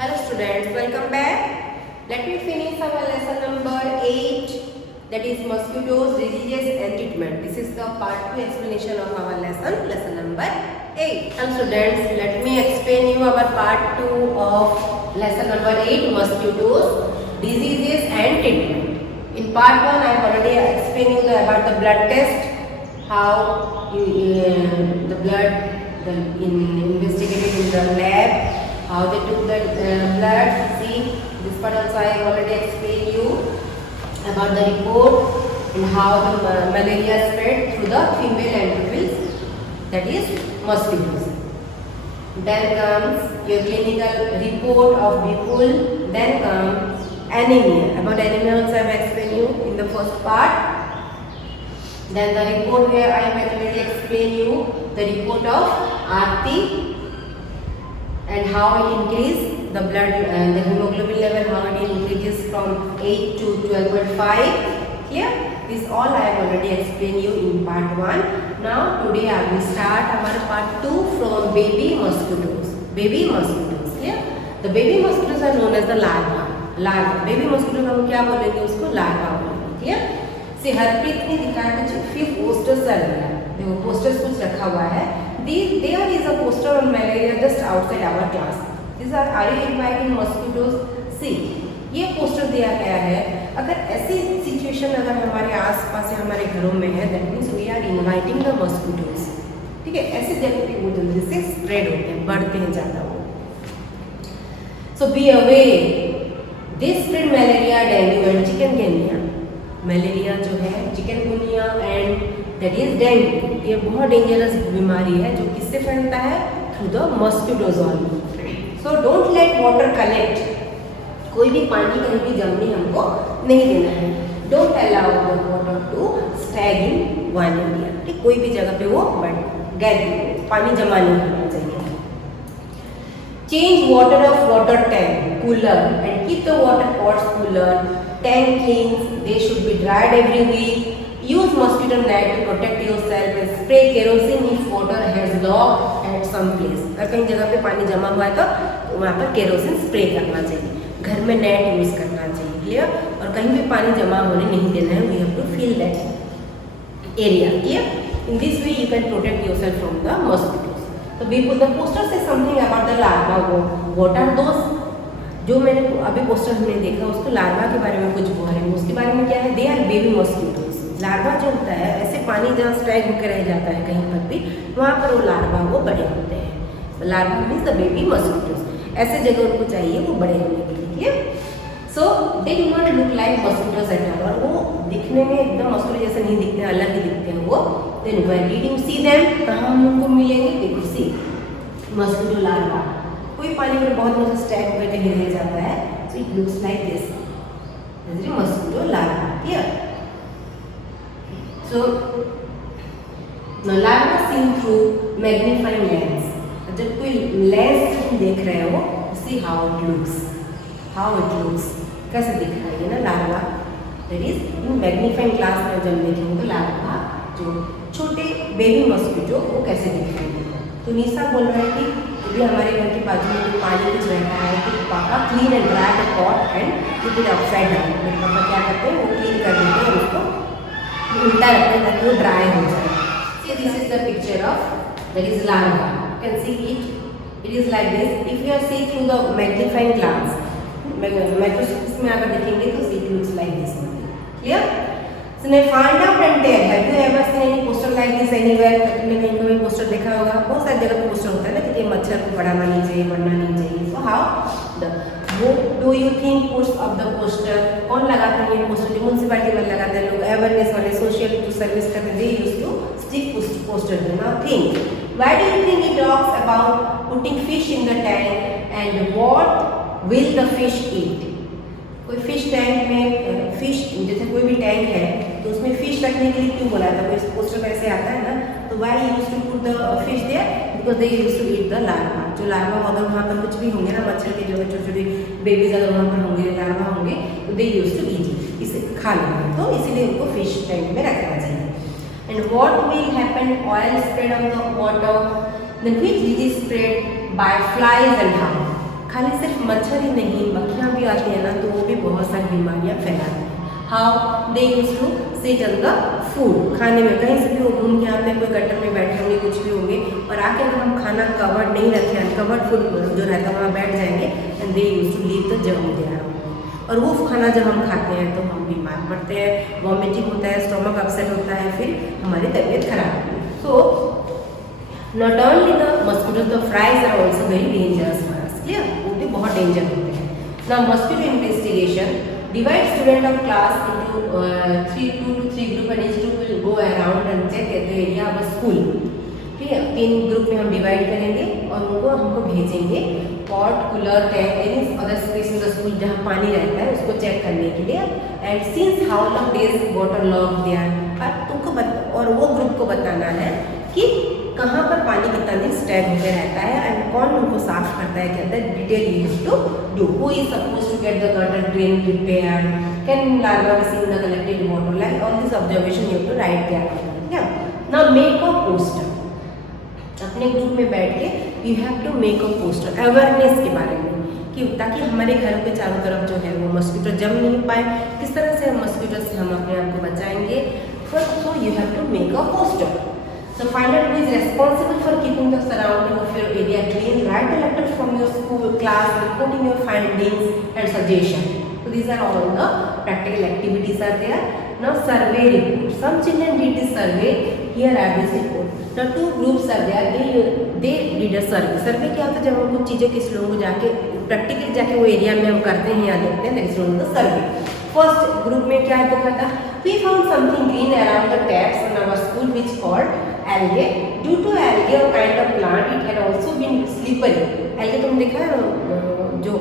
Hello students, welcome back. Let me finish our lesson number 8, that is mosquitoes, diseases and treatment. This is the part 2 explanation of our lesson number 8. Hello students, let me explain you our part 2 of lesson number 8, mosquitoes, diseases and treatment. In part 1 I have already explained you about the blood test, how the blood investigated in the lab, how they took the blood. See, this part also I have already explained you about the report and how the malaria spread through the female anthophiles, that is mosquitoes. Then comes your clinical report of people. Then comes anemia. About anemia also I have explained you in the first part. Then the report where I have already explained you the report of Aarti and how it increases the blood and the hemoglobin level, how it increases from 8 to 12.5. Clear? This all I have already explained you in part 1. Now today I will start our part 2 from baby mosquitoes. Baby mosquitoes. Clear? The baby mosquitoes are known as the larva. Baby mosquitoes हम क्या बोलेंगे उसको larva बोलेंगे. Clear? से हरप्रीत ने दिखाया कुछ few posters चल रहा है. देखो posters कुछ रखा हुआ है. There is a poster on malaria just outside our class. These are you inviting mosquitoes? See, ये पोस्टर दिया गया है. अगर ऐसी सिचुएशन अगर हमारे आसपास या हमारे घरों में है, that means we are inviting the mosquitoes. ठीक है, ऐसे जगह पे वो जल्दी से स्प्रेड होते हैं, बढ़ते हैं ज़्यादा वो. So be aware. They spread malaria, dengue and chikungunya. Malaria जो है chikungunya and that is dengue, ये बहुत डेंजरस बीमारी है जो किससे फैलता है? Through the mosquitoes only. So don't let water collect. कोई भी पानी कहीं भी जमने हमको नहीं देना है. Don't allow the water to stag in one area. ठीक, कोई भी जगह पे वो पानी जमा नहीं होना चाहिए. Change water of water tank, cooler and keep the water pots cooler. Tank cleans, they should be dried every week. Use mosquito net to protect yourself and spray kerosene if water has locked at some place. अगर कहीं जगह पे पानी जमा हुआ है तो वहाँ पर केरोसिन स्प्रे करना चाहिए. घर में नेट यूज़ करना चाहिए. क्लियर? और कहीं भी पानी जमा होने नहीं देना है. We have to fill that area. Clear? In this way you can protect yourself from the mosquitoes. So the poster says something about the larva. What are those? जो मैंने अभी पोस्टर हमने देखा उसको लार्वा के बारे में कुछ बोल रहे हैं. उसके बारे में क्या है? They are baby mosquitoes. Larva जो होता है ऐसे पानी जहाँ स्टैग होकर रह जाता है कहीं पर भी, वहाँ पर वो लार्वा वो बड़े होते हैं. Larva means the baby mosquitoes. ऐसे जगह उनको चाहिए वो बड़े होने के लिए. So they do not look like mosquitoes at all. और वो दिखने में एकदम मॉस्किटो जैसे नहीं दिखते, अलग ही दिखते हैं वो. Then when did you see them, कहाँ हम उनको मिलेंगे? देखो सी मॉस्किटो लार्वा. कोई पानी में बहुत बहुत स्टैग होकर कहीं रह जाता है. So it looks like this. This is mosquito larva. Clear? So larva seen through magnifying lens. जब कोई लेंस से तुम देख रहे हो, सी हाउ इट लुक्स. कैसे दिख रहा है ये ना larva. That is in magnifying glass में जब देखेंगे तो लार्वा जो छोटे बेबी मॉस्किटो वो कैसे दिख रहे हैं. तो निशा बोल रहा है कि भी हमारे घर के बाजू में पानी कुछ रहता है तो पापा clean and dry the pot and put it upside down. मेरे पापा क्या करते हैं, वो क्लीन कर देते हैं, उसको उल्टा रखते हैं ताकि वो ड्राई हो जाए. See this is the picture of that is larva. You can see it is like this. If you are see through the magnifying glass, microscope में अगर देखेंगे तो it looks like this. Clear? So now find out and tell. Have you ever seen any poster like this anywhere? तुमने कहीं कोई poster देखा होगा. बहुत सारी जगह पे पोस्टर होता है ना कि मच्छर को बढ़ाना नहीं चाहिए, बढ़ना नहीं चाहिए. So how the do you think push of the poster? कौन लगाते हैं ये पोस्टर? जो म्यूनसिपालिटी वाले लगाते हैं लोग, अवेयरनेस वाले, सोशल टू सर्विस करते हैं. They used to stick poster. Now think. Why do you think it talks about putting fish in the tank and what will the fish eat? कोई fish tank में fish, जैसे कोई भी tank है तो उसमें फिश रखने के लिए क्यों बोला था? कोई पोस्टर ऐसे आता है ना. तो why use to put the fish there? Because they use to eat the larva. जो लार्वा अगर वहाँ पर कुछ भी होंगे ना, मच्छर के जो छोटे छोटे बेबीज अगर वहाँ पर होंगे, लार्वा होंगे, तो दे यूज टू ईट, इसे खा लेंगे. तो इसीलिए उनको फिश टैंक में रखना चाहिए. And what will happen? Oil spread on the water. Then which disease spread? by flies and how? खाली सिर्फ मच्छर ही नहीं, मक्खियाँ भी आती हैं ना, तो वो भी बहुत सारी बीमारियाँ फैलाती हैं। How they use to sit on the food, खाने में कहीं से भी वो घूम के आते हैं, कोई गटर में बैठे होंगे, कुछ भी होंगे, और आके अगर हम खाना कवर्ड नहीं रखें, अनकवर्ड फूड जो रहता है वहाँ बैठ जाएंगे, and they use to leave the germ there, और वो खाना जब हम खाते हैं तो हम बीमार पड़ते हैं, वॉमिटिंग होता है, स्टोमक अपसेट होता है, फिर हमारी तबीयत खराब होती है। So not only the mosquito, the flies are also very dangerous for us, clear, वो भी बहुत डेंजर होते हैं। Now mosquito investigation, divide student of class into 2 to 3 group, and each group will go around and check at the area of a school, ठीक है। 3 group में हम divide करेंगे और उनको हमको भेजेंगे pot, cooler, tank, any other space in the school जहाँ पानी रहता है उसको चेक करने के लिए, and since how long days water log there, अब तुमको और वो ग्रुप को बताना है कि कहाँ पर पानी कितना दिन स्टैग होकर रहता है, एंड कौन उनको साफ करता है, कहता है detail you have to do, who is suppose to get the gutter drain repaired, can larva receive the collected water, like all this observation you have to write there, ठीक है। नाउ मेक अ पोस्टर, अपने group में बैठ के you have to make a poster awareness के बारे में, कि ताकि हमारे घर के चारों तरफ जो है वो मस्किटो जम नहीं पाए, किस तरह से मस्किटो से हम अपने आप को बचाएंगे। First so you have to make a poster, so find out who is responsible for keeping the surrounding of your area clean, write a letter from your school class reporting your findings and suggestion. So these are all the practical activities are there. Now survey report, some children did this survey, here are this report. Now 2 groups are there, they did a survey. Survey क्या होता है, जब हम कुछ चीज़ें किस लोगों को जाके प्रैक्टिकली जाके वो एरिया में हम करते हैं या देखते हैं, that is known the survey. First group में क्या देखा था, we found something green around the taps in our school which called algae. Due to algae or kind of plant, it had also been slippery. algae तुम देखा है जो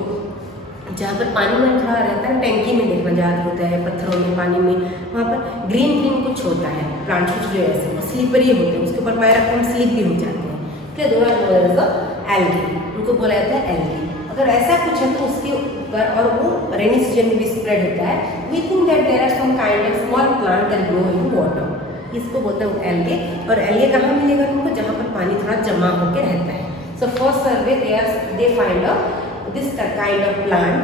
जहाँ पर पानी में थोड़ा रहता है, टैंकी में देखना ज़्यादा होता है, पत्थरों में, पानी में, वहाँ पर ग्रीन ग्रीन कुछ होता है, प्लांट्स कुछ जो ऐसे वो स्लिपरी होते हैं, उसके ऊपर पैर रखते हैं स्लिप भी हो जाते हैं, ठीक है। दोनों एल्गी, उनको बोला जाता है एल्गी। अगर ऐसा कुछ है तो उसके ऊपर, और वो रेनी सीजन में भी स्प्रेड होता है, we think that there are some kind of small plant that grow in water, इसको बोलते हैं एल्गे। और एल्गे कहाँ मिलेगा तुमको, जहाँ पर पानी थोड़ा जमा होकर रहता है। So first survey they find out this kind of plant,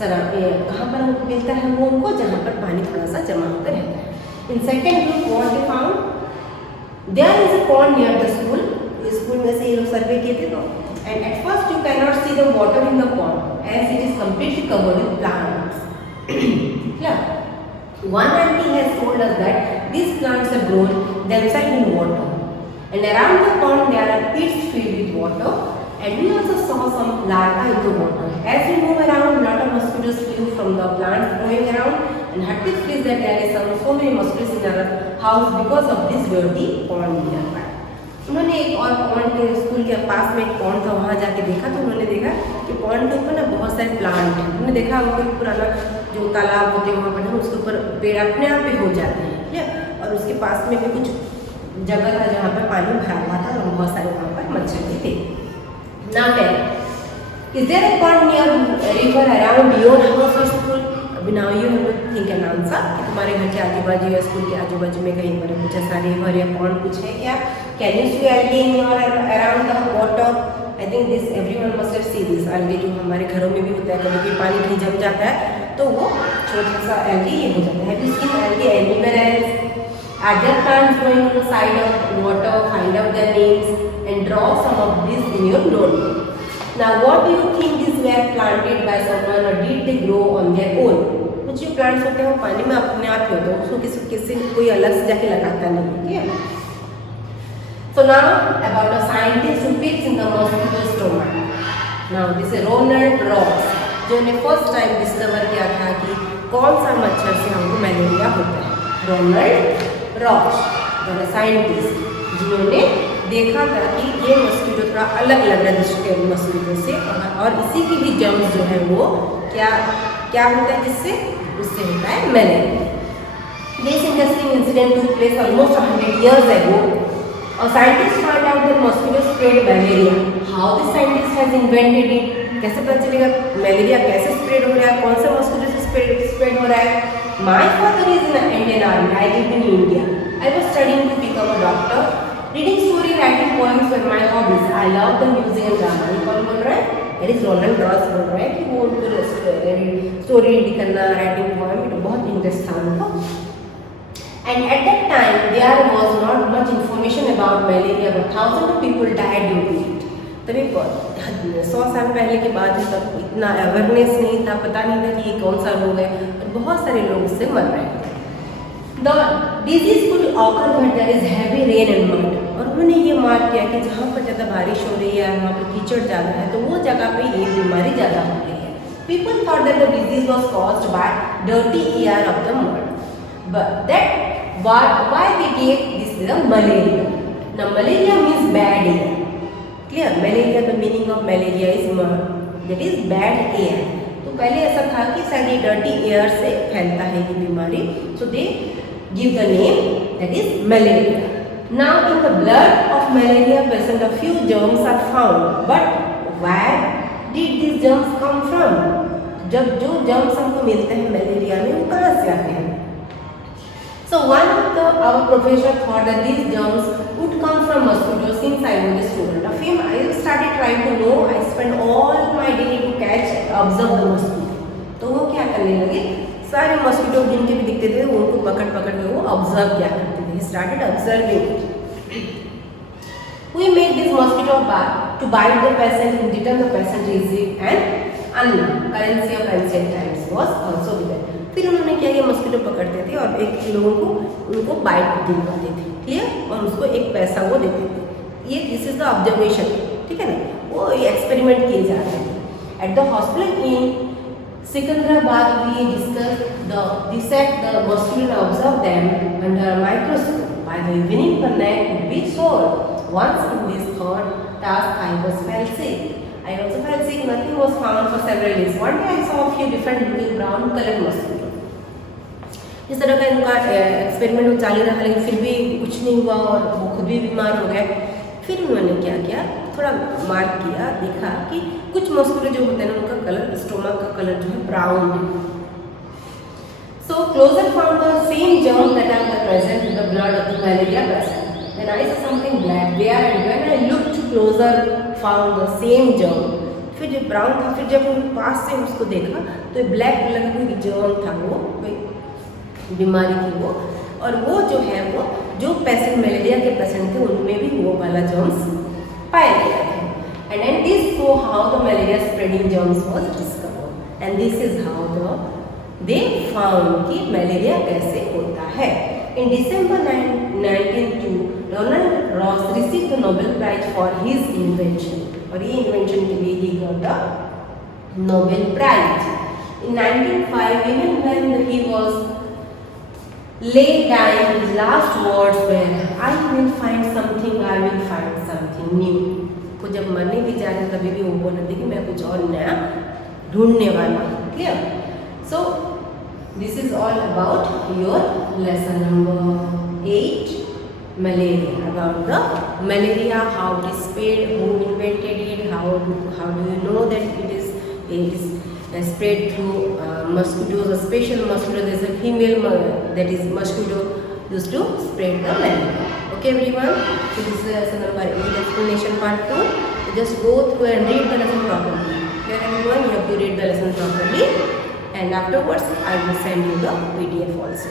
कहाँ पर हमको मिलता है वो उनको, जहाँ पर पानी थोड़ा सा जमा होकर रहता है। In second group what they found, there is a pond near the school, school में से ये लोग सर्वे किए थे, तो and at first you cannot see the water in the pond as it is completely covered with plants. Yeah. One auntie has told us that these plants are grown themselves in water, and around the pond there are pits filled with water, and we also saw some larvae in the water. As we move around, lot of mosquitoes flew from the plants growing around, and Harpreet feels that there is so many mosquitoes in our house because of this dirty pond nearby. उन्होंने एक और pond के school के पास में एक pond था, वहाँ जाके देखा तो उन्होंने देखा कि पॉन्ड के ऊपर ना बहुत सारे प्लांट हैं। उन्होंने देखा वो पुराना जो तालाब होते हैं वहाँ पर ना उसके ऊपर पेड़ अपने आप ही हो जाते हैं, ठीक है। और उसके पास में भी कुछ जगह था जहाँ पर पानी भरा हुआ था और बहुत सारे वहाँ पर मच्छर भी थे। ना is there a pond near river around your house और स्कूल, अभी now you have to think an answer कि तुम्हारे घर के आजू बाजू या स्कूल के आजू बाजू में कहीं पर कुछ ऐसा रिवर या पॉन्ड कुछ है क्या? Can you see algae in your around the water? I think this everyone must have seen this algae, जो हमारे घरों में भी होता है, कभी कभी पानी कहीं जम जाता है तो वो छोटा सा एल्गे ये हो जाता है। Have you seen algae anywhere else? Are there plants growing on the side of water? Find out their names and draw some of these in your notebook. Now, what do you think these were planted by someone or did they grow on their own? कुछ जो plants होते हैं वो पानी में अपने आप ही होते हैं, उसको किसी कोई अलग से जाके लगाता नहीं, ठीक है। So now about a scientist who fits in the mosquito stomach. Now this is Ronald Ross, जो ने फर्स्ट टाइम डिस्कवर किया था कि कौन सा मच्छर से हमको मलेरिया होता है। रोनाल्ड रॉस साइंटिस्ट, जिन्होंने देखा था कि ये मस्कीटो थोड़ा अलग लग रहा है दूसरे मस्कीटो से, और इसी की भी जर्म्स जो है वो क्या होता है, जिससे उससे होता है malaria. This interesting incident took place almost 100 years ago. A scientist found out that mosquitoes spread malaria. How this scientist has invented it? कैसे पता चलेगा मलेरिया कैसे स्प्रेड हो रहा है, कौन सा मस्कीटो से स्प्रेड हो रहा है? My father is in the Indian Army. I live in India. I was studying to become a doctor. Reading story, writing poems were my hobbies. I love the music and drama. ये कौन बोल रहा है? That is Ronald Ross बोल रहा है कि वो उनको स्टोरी रीड करना, राइटिंग पोएम बहुत इंटरेस्ट था उनको. And at that time there was not much information about malaria, but thousands of people died due to it. तभी 100 साल पहले की बात है, तब इतना अवेयरनेस नहीं था, पता नहीं था कि ये कौन सा रोग है, और बहुत सारे लोग इससे मर रहे थे. The disease could occur when there is heavy rain and mud. और उन्होंने ये मार्क किया कि जहाँ पर ज़्यादा बारिश हो रही है, वहाँ पर कीचड़ ज़्यादा है, तो वो जगह पे ये बीमारी ज़्यादा हो रही है. People thought that the disease was caused by dirty air of the mud, but that why they gave this the malaria. Now malaria means bad air. Clear? Malaria, the meaning of malaria is that is bad air. तो पहले ऐसा था कि शायद ये dirty air से फैलता है ये बीमारी, so they give the name that is malaria. Now in the blood of malaria patient a few germs are found, but where did these germs come from? जब जो germs हमको मिलते हैं मलेरिया में, वो कहाँ से आते हैं? So one of our professor thought that these germs would come from mosquitoes since I was a student of him. I started trying to know. I spent all my day to catch and observe the mosquito. तो वो क्या करने लगे, सारे mosquito जिनके भी दिखते थे उनको पकड़ पकड़ के वो ऑब्जर्व किया करते थे. He started observing it. We made this mosquito bar to bite the patient. In return the patient received an unknown currency of ancient times was also given. फिर उन्होंने क्या किया, मॉस्किटो पकड़ते थे और एक लोगों को उनको बाइट दिलवाते थे. क्लियर? और उसको एक पैसा वो देते थे. ये दिस इज द ऑब्जर्वेशन. ठीक है ना, वो एक्सपेरिमेंट किए जा रहे थे. At the hospital in Secunderabad we dissect the mosquito and observe them under a microscope. By the evening the neck would be sore. Once in this third task I fell sick. I also felt sick. Nothing was found for several days. One day I saw a few different looking brown colored mosquitoes. इस तरह का इनका experiment चालू रहा, लेकिन फिर भी कुछ नहीं हुआ और वो खुद भी बीमार हो गए. फिर उन्होंने क्या किया, थोड़ा मार्क किया, देखा कि कुछ मॉस्किटो जो होते हैं उनका कलर, स्टोमक का कलर जो है ब्राउन है. So closer found the same germ that are present in the blood of the malaria patient. Then I saw something black there, and when I looked closer, found the same germ. फिर जो brown था, फिर जब उन पास से उसको देखा तो ब्लैक कलर का जर्म था, वो बीमारी थी वो. और वो जो है वो जो पेशेंट मलेरिया के पेशेंट थे उनमें भी वो वाला जर्म्स पाया गया था. And this show how the malaria spreading germs was discovered. And this is how they found कि मलेरिया कैसे होता है. In December 1902 Ronald Ross received the Nobel prize for his invention. और ये इन्वेंशन के लिए he got the Nobel prize. In 1905, even when he was lay dying, his last words were, "I will find something. I will find something new." वो जब मरने भी जा रहे तभी भी वो बोल रहे थे कि मैं कुछ और नया ढूंढने वाला हूँ. Clear? So this is all about your lesson number 8, malaria. About the malaria, how it is spread, who invented it, how do you know that it is spread through mosquitoes, a special mosquito. There is a female that is mosquito used to spread the malaria. Okay everyone, so this is lesson number 8, explanation part 2. So just go through and read the lesson properly. Here everyone, you have to read the lesson properly, and afterwards I will send you the PDF also.